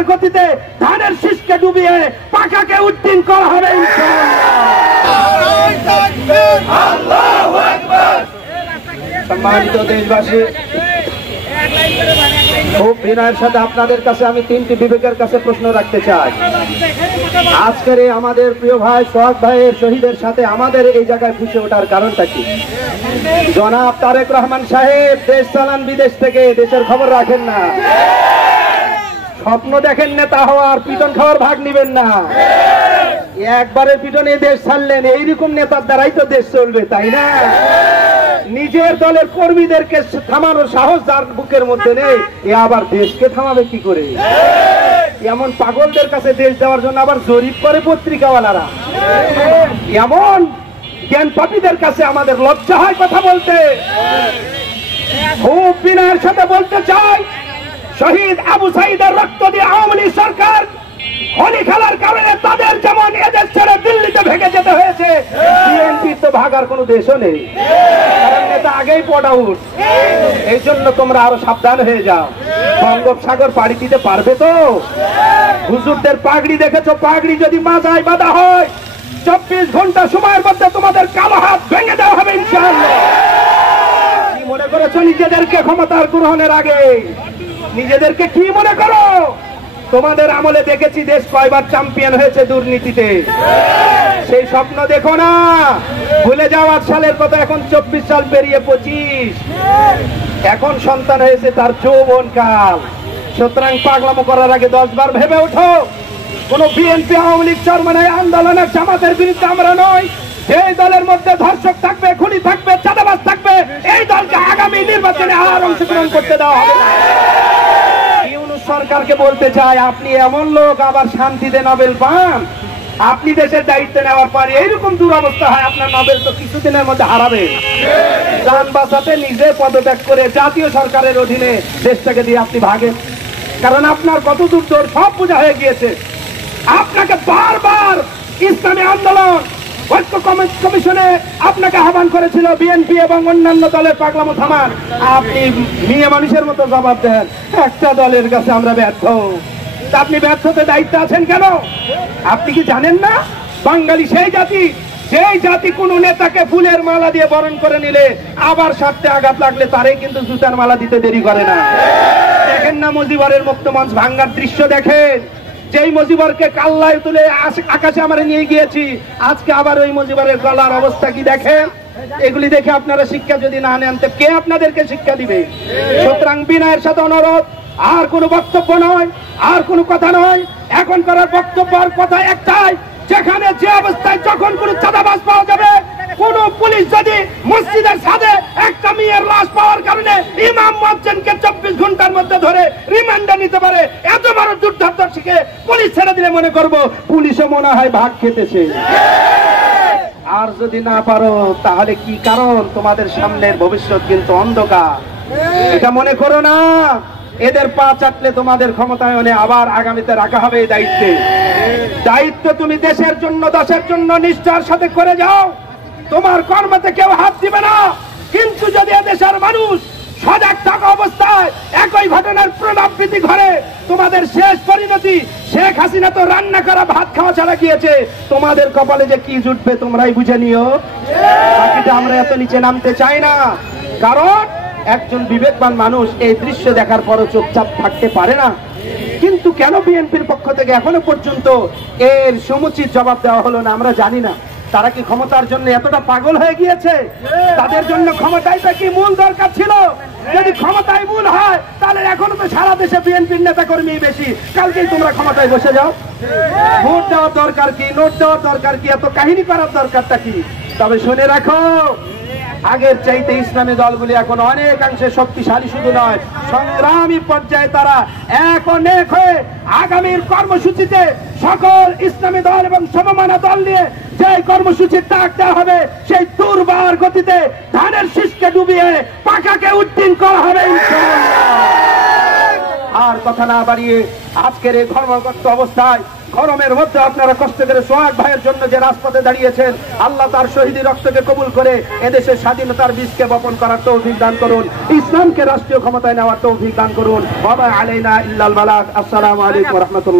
দুর্বার গতিতে ধানের শীষকে ডুবিয়ে পাকাকে উদ্দিন করা হবে সম্মানিত দেশবাসী, খুব বিনয়ের সাথে আপনাদের কাছে আমি তিনটি বিবেকের কাছে প্রশ্ন রাখতে চাই। আজকের আমাদের প্রিয় ভাই সোহাগ ভাইয়ের শহীদের সাথে আমাদের এই জায়গায় খুশি ওঠার কারণটা কি? জনাব তারেক রহমান সাহেব দেশ চালান বিদেশ থেকে, দেশের খবর রাখেন না, স্বপ্ন দেখেন নেতা হওয়ার, পিটন খাওয়ার ভাগ নিবেন না। একবারের পিটনে দেশ ছাড়লেন, এইরকম নেতার দ্বারাই তো দেশ চলবে, তাই না? নিজের দলের কর্মীদেরকে থামানোর সাহস যার বুকের মধ্যে নেই, এ আবার দেশকে থামাবে কি করে? এমন পাগলদের কাছে দেশ দেওয়ার জন্য আবার জরিপ করে পত্রিকাওয়ালারা। এমন জ্ঞান পাপীদের কাছে আমাদের লজ্জা হয় কথা বলতে। খুব বিনয়ের সাথে বলতে চাই, শহীদ আবু সাঈদের রক্ত দিয়ে আওয়ামী লীগ সরকার হোলি খেলার কারণে তাদের যেমন এদেশ ছেড়ে দিল্লিতে ভেগে যেতে হয়েছে, বিএনপির তো ভাগার কোনো দেশও নেই, কারণ নেতা আগেই পট আউট। এই জন্য তোমরা আরো সাবধান হয়ে যাও। বঙ্গোপসাগর পাড়ি দিতে পারবে তো? হুজুরদের পাগড়ি দেখেছো, পাগড়ি যদি মাজায় বাঁধা হয় 24 ঘন্টা সময়ের মধ্যে তোমাদের কালো হাত ভেঙে দেওয়া হবে ইনশাআল্লাহ। কি মনে করেছো নিজেদেরকে ক্ষমতার গ্রহণের আগে? নিজেদেরকে কি মনে করো? তোমাদের আমলে দেখেছি দেশ কয়বার চ্যাম্পিয়ন হয়েছে দুর্নীতিতে। সেই স্বপ্ন দেখো না, ভুলে যাওয়ার সালের কথা। এখন 24 সাল পেরিয়ে 25, এখন সন্তান হয়েছে তার যৌবন কাল। সুতরাং পাগলামো করার আগে 10 বার ভেবে ওঠো। কোন বিএনপি আওয়ামী লীগ চরমানের আন্দোলনের জামাতের বিরুদ্ধে আমরা নই। এই দলের মধ্যে ধর্ষক থাকবে, খুনি থাকবে, চাঁদাবাজ থাকবে, এই দলকে আগামী নির্বাচনে আর অংশগ্রহণ করতে দেওয়া হবে না। সরকারকে বলতে চাই, আপনি এমন লোক আবার শান্তিতে নোবেল পান? আপনি দেশের দায়িত্ব নেওয়ার পরে এইরকম দুরবস্থা হয়, আপনার নোবেল তো কিছুদিনের মধ্যে হারাবে। যান বাঁচাতে নিজে পদত্যাগ করে জাতীয় সরকারের অধীনে দেশটাকে দিয়ে আপনি ভাগেন, কারণ আপনার কত দূর দূর সব বোঝা হয়ে গিয়েছে। আপনাকে বারবার ইসলামী আন্দোলন ঐক্য কমিশনে আপনাকে আহ্বান করেছিল বিএনপি এবং অন্যান্য দলের পাগলামো থামান। আপনি মেয়ে মানুষের মতো জবাব দেন, একটা দলের কাছে আমরা ব্যর্থ। আপনি ব্যর্থতে দায়িত্ব আছেন কেন? আপনি কি জানেন না বাঙালি সেই জাতি, যেই জাতি কোন নেতাকে ফুলের মালা দিয়ে বরণ করে নিলে আবার স্বার্থে আঘাত লাগলে তারে কিন্তু জুতার মালা দিতে দেরি করে না। দেখেন না মুজিবরের মুক্ত মঞ্চ ভাঙ্গার দৃশ্য দেখেন। যেই মুজিবরকে কাল্লায় তুলে আকাশে আমরা নিয়ে গিয়েছি, আজকে আবার ওই মুজিবরের গলার অবস্থা কি দেখেন। এগুলি দেখে আপনারা শিক্ষা যদি না নেন তো কে আপনাদেরকে শিক্ষা দিবে? সুতরাং বিনয়ের সাথে অনুরোধ, আর কোনো বক্তব্য নয়, আর কোনো কথা নয়। এখন করার বক্তব্য আর কথা একটাই, যেখানে যে অবস্থায় যখন কোনো চাঁদাবাজ পাওয়া যাবে, কোন পুলিশ যদি মসজিদের ছাদে একটা মেয়ের লাশ পাওয়ার কারণে ইমাম মুয়াজ্জিনকে 24 ঘন্টার মধ্যে ধরে রিমান্ডে নিতে পারে, এত বড় দুর্ধর্ষকে পুলিশ ছেড়ে দিলে মনে করব পুলিশও মনে হয় ভাগ খেতেছে। আর যদি না পারো তাহলে কি কারণ? তোমাদের সামনের ভবিষ্যৎ কিন্তু অন্ধকার, এটা মনে করো না। এদের পা চাটলে তোমাদের ক্ষমতায়নে আবার আগামীতে রাখা হবে এই দায়িত্বে। দায়িত্ব তুমি দেশের জন্য, দেশের জন্য নিষ্ঠার সাথে করে যাও, তোমার কর্মতে কেউ হাত দিবে না। কিন্তু যদি দেশের মানুষ সজাগ থাকা অবস্থায় একই ঘটনার পুনরাবৃত্তি ঘরে, তোমাদের শেষ পরিণতি শেখ হাসিনা তো রান্না করা ভাত খাওয়া ছাড়া গিয়েছে, তোমাদের কপালে যে কি জুটবে তোমরাই বুঝে নিও। বাকিটা আমরা এত নিচে নামতে চাই না, কারণ একজন বিবেকবান মানুষ এই দৃশ্য দেখার পরও চুপচাপ থাকতে পারে না। কিন্তু কেন বিএনপির পক্ষ থেকে এখনো পর্যন্ত এর সমুচিত জবাব দেওয়া হলো না আমরা জানি না। তারা কি ক্ষমতার জন্য এতটা পাগল হয়ে গিয়েছে? তাদের জন্য ক্ষমতাটা কি মূল দরকার ছিল? যদি ক্ষমতায় মূল হয় তাহলে এখনো তো সারা দেশে বিএনপির নেতা কর্মী বেশি, কালকেই তোমরা ক্ষমতায় বসে যাও। ভোট দেওয়ার দরকার কি, নোট দেওয়ার দরকার কি, এত কাহিনী করার দরকারটা কি? তবে শুনে রাখো, আগের চাইতে ইসলামী দলগুলি এখন অনেকাংশে শক্তিশালী, শুধু নয় সংগ্রামী পর্যায়ে তারা এক হয়ে আগামীর কর্মসূচিতে সকল ইসলামী দল এবং সমমানা দল নিয়ে যে কর্মসূচির ডাক দেওয়া হবে, সেই দুর্বার গতিতে ধানের শীষকে ডুবিয়ে পাকাকে উদ্দিন করা হবে ইনশাআল্লাহ। আর কথা না বাড়িয়ে আজকের এই ঘর্মগ্রস্ত অবস্থায় গরমের মধ্যে আপনারা কষ্ট করে সোহাগ ভাইয়ের জন্য যে রাজপথে দাঁড়িয়েছেন, আল্লাহ তার শহীদি রক্তকে কবুল করে এদেশের স্বাধীনতার বীজকে বপন করার তৌফিক দান করুন, ইসলামকে রাষ্ট্রীয় ক্ষমতায় নেওয়ার তৌফিক দান করুন। ওয়া মা আলাইনা ইল্লাল বালাগ। আসসালামু আলাইকুম ওয়া রাহমাতুল্লাহ।